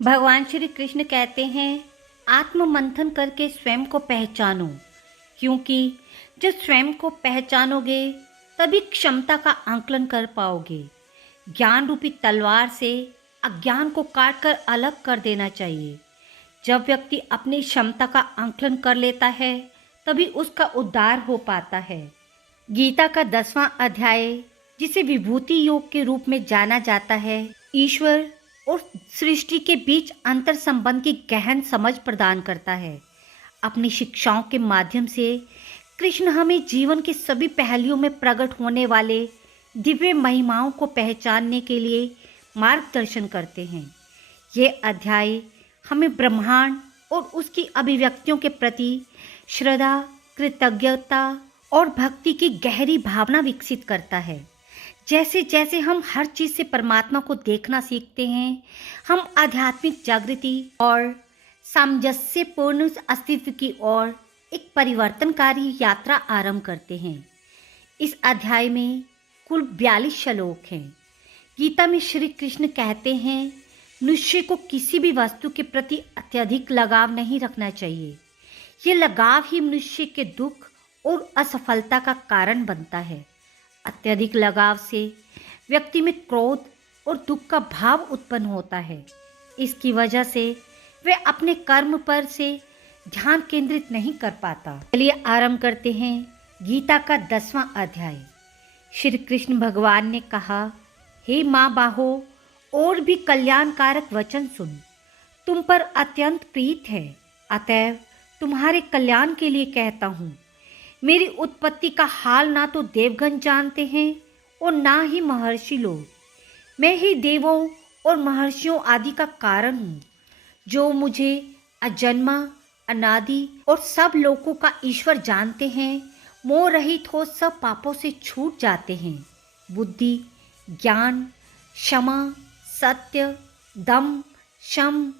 भगवान श्री कृष्ण कहते हैं, आत्म मंथन करके स्वयं को पहचानो, क्योंकि जब स्वयं को पहचानोगे तभी क्षमता का आंकलन कर पाओगे। ज्ञान रूपी तलवार से अज्ञान को काटकर अलग कर देना चाहिए। जब व्यक्ति अपनी क्षमता का आंकलन कर लेता है तभी उसका उद्धार हो पाता है। गीता का 10वां अध्याय, जिसे विभूति योग के रूप में जाना जाता है, ईश्वर और सृष्टि के बीच अंतर संबंध की गहन समझ प्रदान करता है। अपनी शिक्षाओं के माध्यम से कृष्ण हमें जीवन के सभी पहलुओं में प्रकट होने वाले दिव्य महिमाओं को पहचानने के लिए मार्गदर्शन करते हैं। ये अध्याय हमें ब्रह्मांड और उसकी अभिव्यक्तियों के प्रति श्रद्धा, कृतज्ञता और भक्ति की गहरी भावना विकसित करता है। जैसे जैसे हम हर चीज़ से परमात्मा को देखना सीखते हैं, हम आध्यात्मिक जागृति और सामंजस्यपूर्ण अस्तित्व की ओर एक परिवर्तनकारी यात्रा आरंभ करते हैं। इस अध्याय में कुल 42 श्लोक हैं। गीता में श्री कृष्ण कहते हैं, मनुष्य को किसी भी वस्तु के प्रति अत्यधिक लगाव नहीं रखना चाहिए। ये लगाव ही मनुष्य के दुख और असफलता का कारण बनता है। अत्यधिक लगाव से व्यक्ति में क्रोध और दुख का भाव उत्पन्न होता है। इसकी वजह से वह अपने कर्म पर से ध्यान केंद्रित नहीं कर पाता। चलिए आरंभ करते हैं गीता का 10वां अध्याय। श्री कृष्ण भगवान ने कहा, हे माँ बाहो, और भी कल्याणकारक वचन सुन। तुम पर अत्यंत प्रीत है, अतएव तुम्हारे कल्याण के लिए कहता हूँ। मेरी उत्पत्ति का हाल ना तो देवगण जानते हैं और ना ही महर्षि लोग। मैं ही देवों और महर्षियों आदि का कारण हूँ, जो मुझे अजन्मा, अनादि और सब लोगों का ईश्वर जानते हैं, मोह रहित हो सब पापों से छूट जाते हैं। बुद्धि, ज्ञान, क्षमा, सत्य, दम, शम,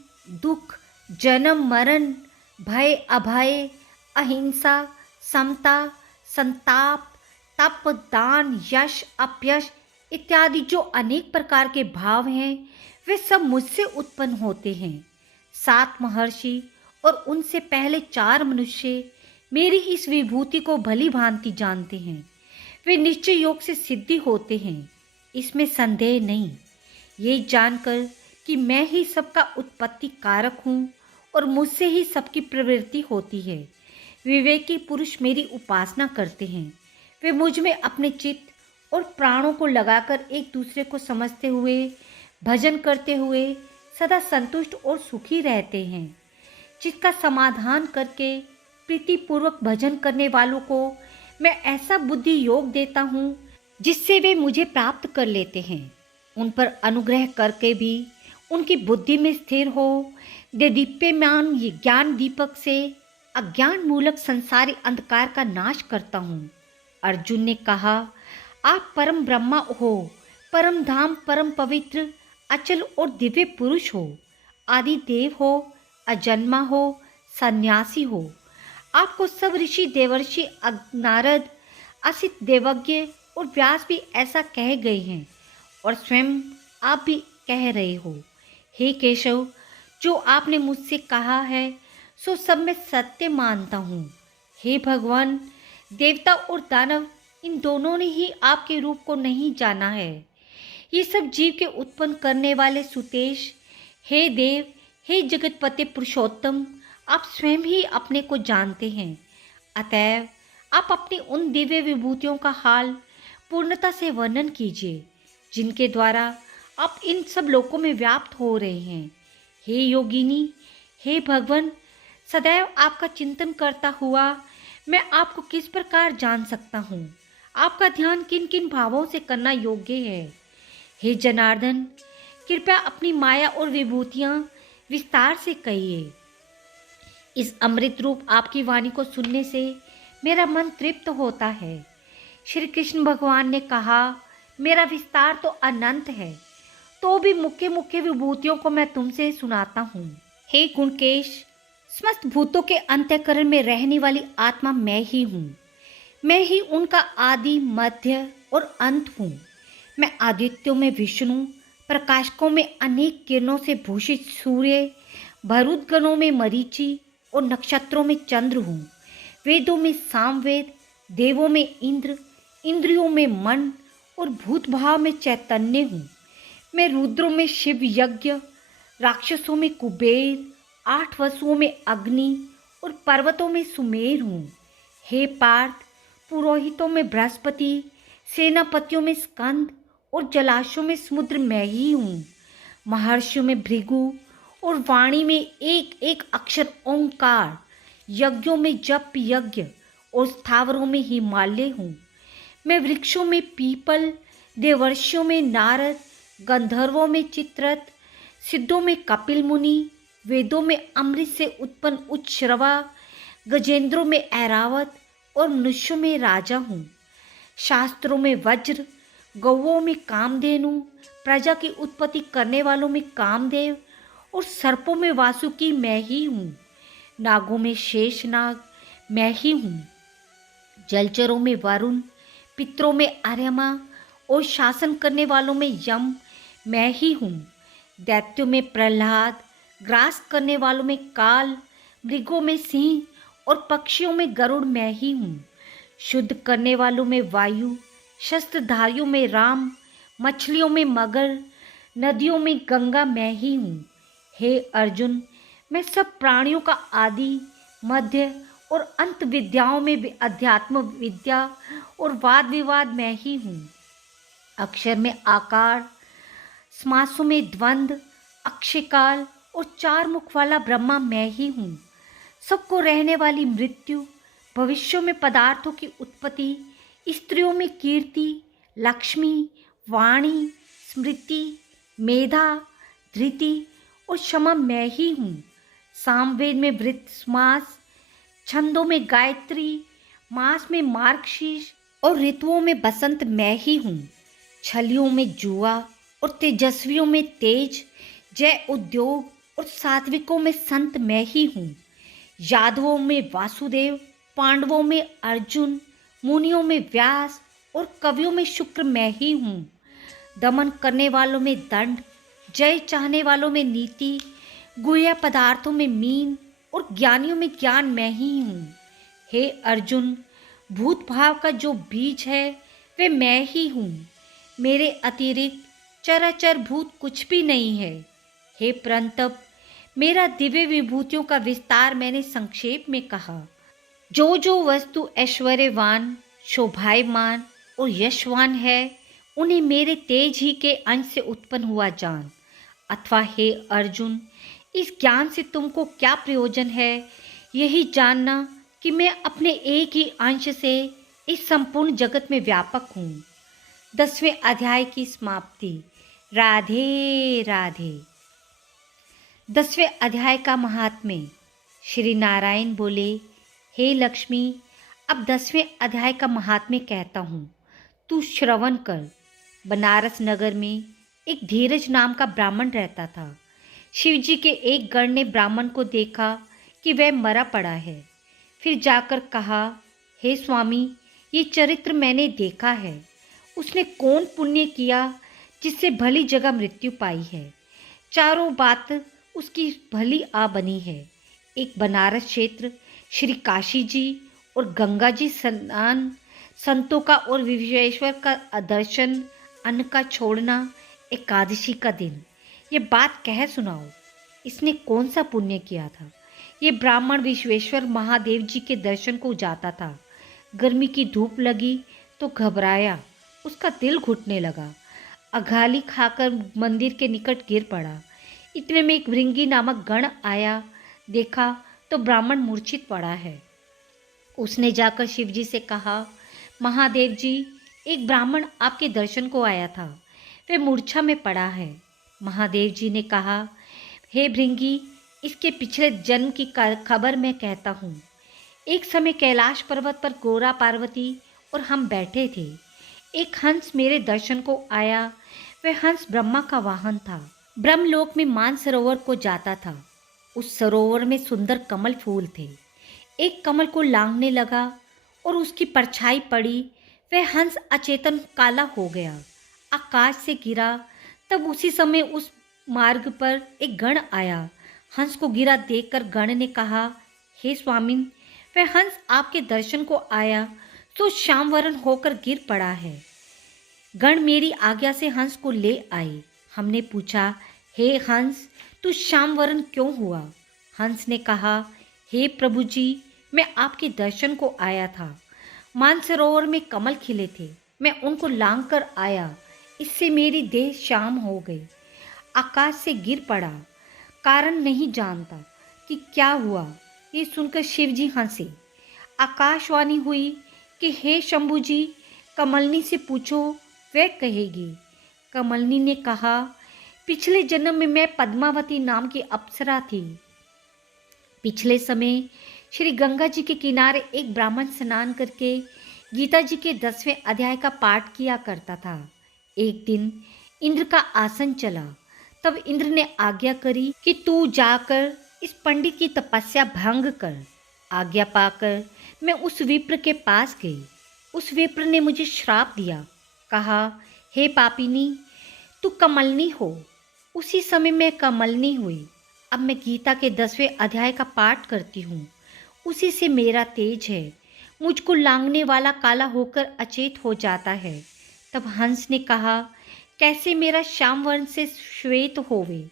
दुख, जन्म मरण, भय अभय, अहिंसा, समता, संताप, तप, दान, यश, अपयश इत्यादि जो अनेक प्रकार के भाव हैं, वे सब मुझसे उत्पन्न होते हैं। 7 महर्षि और उनसे पहले 4 मनुष्य मेरी इस विभूति को भली भांति जानते हैं। वे निश्चय योग से सिद्धि होते हैं, इसमें संदेह नहीं। ये जानकर कि मैं ही सबका उत्पत्ति कारक हूँ और मुझसे ही सबकी प्रवृत्ति होती है, विवेकी पुरुष मेरी उपासना करते हैं। वे मुझ में अपने चित्त और प्राणों को लगाकर एक दूसरे को समझते हुए, भजन करते हुए सदा संतुष्ट और सुखी रहते हैं। जिसका समाधान करके प्रीतिपूर्वक भजन करने वालों को मैं ऐसा बुद्धि योग देता हूँ जिससे वे मुझे प्राप्त कर लेते हैं। उन पर अनुग्रह करके भी उनकी बुद्धि में स्थिर हो दीप्यमान ये ज्ञान दीपक से अज्ञान मूलक संसारी अंधकार का नाश करता हूँ। अर्जुन ने कहा, आप परम ब्रह्मा हो, परम धाम, परम पवित्र, अचल और दिव्य पुरुष हो, आदि देव हो, अजन्मा हो, सन्यासी हो। आपको सब ऋषि, देवर्षि, नारद, असित, देवज्ञ और व्यास भी ऐसा कह गए हैं और स्वयं आप भी कह रहे हो। हे केशव, जो आपने मुझसे कहा है सो सब मैं सत्य मानता हूँ। हे भगवान, देवता और दानव इन दोनों ने ही आपके रूप को नहीं जाना है। ये सब जीव के उत्पन्न करने वाले सुतेश, हे देव, हे जगतपति पुरुषोत्तम, आप स्वयं ही अपने को जानते हैं। अतएव आप अपनी उन दिव्य विभूतियों का हाल पूर्णता से वर्णन कीजिए, जिनके द्वारा आप इन सब लोकों में व्याप्त हो रहे हैं। हे योगिनी, हे भगवान, सदैव आपका चिंतन करता हुआ मैं आपको किस प्रकार जान सकता हूँ? आपका ध्यान किन किन भावों से करना योग्य है? हे जनार्दन, कृपया अपनी माया और विभूतियाँ विस्तार से कहिए। इस अमृत रूप आपकी वाणी को सुनने से मेरा मन तृप्त होता है। श्री कृष्ण भगवान ने कहा, मेरा विस्तार तो अनंत है, तो भी मुख्य मुख्य विभूतियों को मैं तुमसे सुनाता हूँ। हे गुणकेश, समस्त भूतों के अंतःकरण में रहने वाली आत्मा मैं ही हूँ। मैं ही उनका आदि, मध्य और अंत हूँ। मैं आदित्यों में विष्णु, प्रकाशकों में अनेक किरणों से भूषित सूर्य, भरुदगणों में मरीचि और नक्षत्रों में चंद्र हूँ। वेदों में सामवेद, देवों में इंद्र, इंद्रियों में मन और भूत भाव में चैतन्य हूँ। मैं रुद्रों में शिव यज्ञ, राक्षसों में कुबेर, 8 वसुओं में अग्नि और पर्वतों में सुमेर हूँ। हे पार्थ, पुरोहितों में बृहस्पति, सेनापतियों में स्कंद और जलाशयों में समुद्र मैं ही हूँ। महर्षियों में भृगु और वाणी में एक एक अक्षर ओंकार, यज्ञों में जप यज्ञ और स्थावरों में हिमालय हूँ। मैं वृक्षों में पीपल, देवर्षियों में नारद, गंधर्वों में चित्ररथ, सिद्धों में कपिल मुनि, वेदों में अमृत से उत्पन्न उच्चश्रवा, गजेंद्रों में ऐरावत और मनुष्यों में राजा हूँ। शास्त्रों में वज्र, गौओं में कामधेनु, प्रजा की उत्पत्ति करने वालों में कामदेव और सर्पों में वासुकी मैं ही हूँ। नागों में शेषनाग मैं ही हूँ। जलचरों में वरुण, पितरों में अर्यमा और शासन करने वालों में यम मैं ही हूँ। दैत्यों में प्रहलाद, ग्रास करने वालों में काल, मृगों में सिंह और पक्षियों में गरुड़ मैं ही हूँ। शुद्ध करने वालों में वायु, शस्त्रधारियों में राम, मछलियों में मगर, नदियों में गंगा मैं ही हूँ। हे अर्जुन, मैं सब प्राणियों का आदि, मध्य और अंत विद्याओं में भी अध्यात्म विद्या और वाद विवाद मैं ही हूँ। अक्षर में आकार, समासों में द्वंद्व, अक्षयकाल और 4 मुख वाला ब्रह्मा मैं ही हूँ। सबको रहने वाली मृत्यु, भविष्यों में पदार्थों की उत्पत्ति, स्त्रियों में कीर्ति, लक्ष्मी, वाणी, स्मृति, मेधा, धृति और क्षमा मैं ही हूँ। सामवेद में वृत मास, छंदों में गायत्री, मास में मार्गशीर्ष और ऋतुओं में बसंत मैं ही हूँ। छलियों में जुआ और तेजस्वियों में तेज, जय उद्योग और सात्विकों में संत मैं ही हूँ। यादवों में वासुदेव, पांडवों में अर्जुन, मुनियों में व्यास और कवियों में शुक्र मैं ही हूँ। दमन करने वालों में दंड, जय चाहने वालों में नीति, गुह्य पदार्थों में मीन और ज्ञानियों में ज्ञान मैं ही हूँ। हे अर्जुन, भूत भाव का जो बीज है वे मैं ही हूँ। मेरे अतिरिक्त चराचर भूत कुछ भी नहीं है। हे परंतप, मेरा दिव्य विभूतियों का विस्तार मैंने संक्षेप में कहा। जो जो वस्तु ऐश्वर्यवान, शोभायमान और यशवान है, उन्हें मेरे तेज ही के अंश से उत्पन्न हुआ जान। अथवा हे अर्जुन, इस ज्ञान से तुमको क्या प्रयोजन है? यही जानना कि मैं अपने एक ही अंश से इस संपूर्ण जगत में व्यापक हूँ। 10वें अध्याय की समाप्ति। राधे राधे। 10वें अध्याय का महात्म्य। श्री नारायण बोले, हे लक्ष्मी, अब 10वें अध्याय का महात्म्य कहता हूँ, तू श्रवण कर। बनारस नगर में एक धीरज नाम का ब्राह्मण रहता था। शिवजी के एक गण ने ब्राह्मण को देखा कि वह मरा पड़ा है। फिर जाकर कहा, हे स्वामी, ये चरित्र मैंने देखा है। उसने कौन पुण्य किया जिससे भली जगह मृत्यु पाई है? चारों बात उसकी भली आ बनी है। एक बनारस क्षेत्र, श्री काशी जी और गंगा जी स्नान, संतों का और विश्वेश्वर का दर्शन, अन्न का छोड़ना, एकादशी का दिन। ये बात कह सुनाओ, इसने कौन सा पुण्य किया था? ये ब्राह्मण विश्वेश्वर महादेव जी के दर्शन को जाता था। गर्मी की धूप लगी तो घबराया, उसका दिल घुटने लगा। अघाली खाकर मंदिर के निकट गिर पड़ा। इतने में एक भृंगी नामक गण आया। देखा तो ब्राह्मण मूर्छित पड़ा है। उसने जाकर शिवजी से कहा, महादेव जी, एक ब्राह्मण आपके दर्शन को आया था, वह मूर्छा में पड़ा है। महादेव जी ने कहा, हे भृंगी, इसके पिछले जन्म की खबर मैं कहता हूँ। एक समय कैलाश पर्वत पर गोरा, पार्वती और हम बैठे थे। एक हंस मेरे दर्शन को आया। वह हंस ब्रह्मा का वाहन था। ब्रह्मलोक में मानसरोवर को जाता था। उस सरोवर में सुंदर कमल फूल थे। एक कमल को लांघने लगा और उसकी परछाई पड़ी। वह हंस अचेतन काला हो गया, आकाश से गिरा, तब उसी समय उस मार्ग पर एक गण आया। हंस को गिरा देखकर गण ने कहा, हे स्वामिन, वह हंस आपके दर्शन को आया तो श्यामवरण होकर गिर पड़ा है। गण मेरी आज्ञा से हंस को ले आए। हमने पूछा, हे हंस, तू श्यामवरण क्यों हुआ? हंस ने कहा, हे प्रभु जी, मैं आपके दर्शन को आया था। मानसरोवर में कमल खिले थे, मैं उनको लांग कर आया, इससे मेरी देह शाम हो गई। आकाश से गिर पड़ा, कारण नहीं जानता कि क्या हुआ। ये सुनकर शिव जी हंसे। आकाशवाणी हुई कि हे शंभु जी, कमलनी से पूछो, वह कहेगी। कमलनी ने कहा, पिछले जन्म में मैं पद्मावती नाम की अप्सरा थी। पिछले समय श्री गंगा जी के किनारे एक ब्राह्मण स्नान करके गीता जी के 10वें अध्याय का पाठ किया करता था। एक दिन इंद्र का आसन चला। तब इंद्र ने आज्ञा करी कि तू जाकर इस पंडित की तपस्या भंग कर। आज्ञा पाकर मैं उस विप्र के पास गई। उस विप्र ने मुझे श्राप दिया, कहा, हे पापिनी, तू कमलनी हो। उसी समय मैं कमलनी हुई। अब मैं गीता के 10वें अध्याय का पाठ करती हूँ, उसी से मेरा तेज है। मुझको लांघने वाला काला होकर अचेत हो जाता है। तब हंस ने कहा, कैसे मेरा श्याम वर्ण से श्वेत होवे,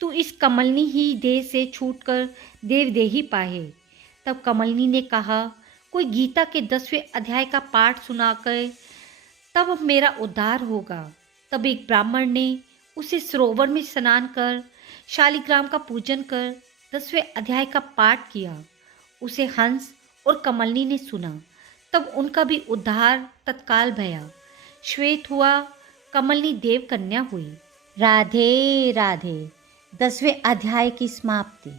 तू इस कमलनी ही देह से छूटकर देवदेही पाहे। तब कमलनी ने कहा, कोई गीता के 10वें अध्याय का पाठ सुनाकर तब मेरा उद्धार होगा। तब एक ब्राह्मण ने उसे सरोवर में स्नान कर शालिग्राम का पूजन कर 10वें अध्याय का पाठ किया। उसे हंस और कमलनी ने सुना। तब उनका भी उद्धार तत्काल भया। श्वेत हुआ, कमलनी देव कन्या हुई। राधे राधे। 10वें अध्याय की समाप्ति।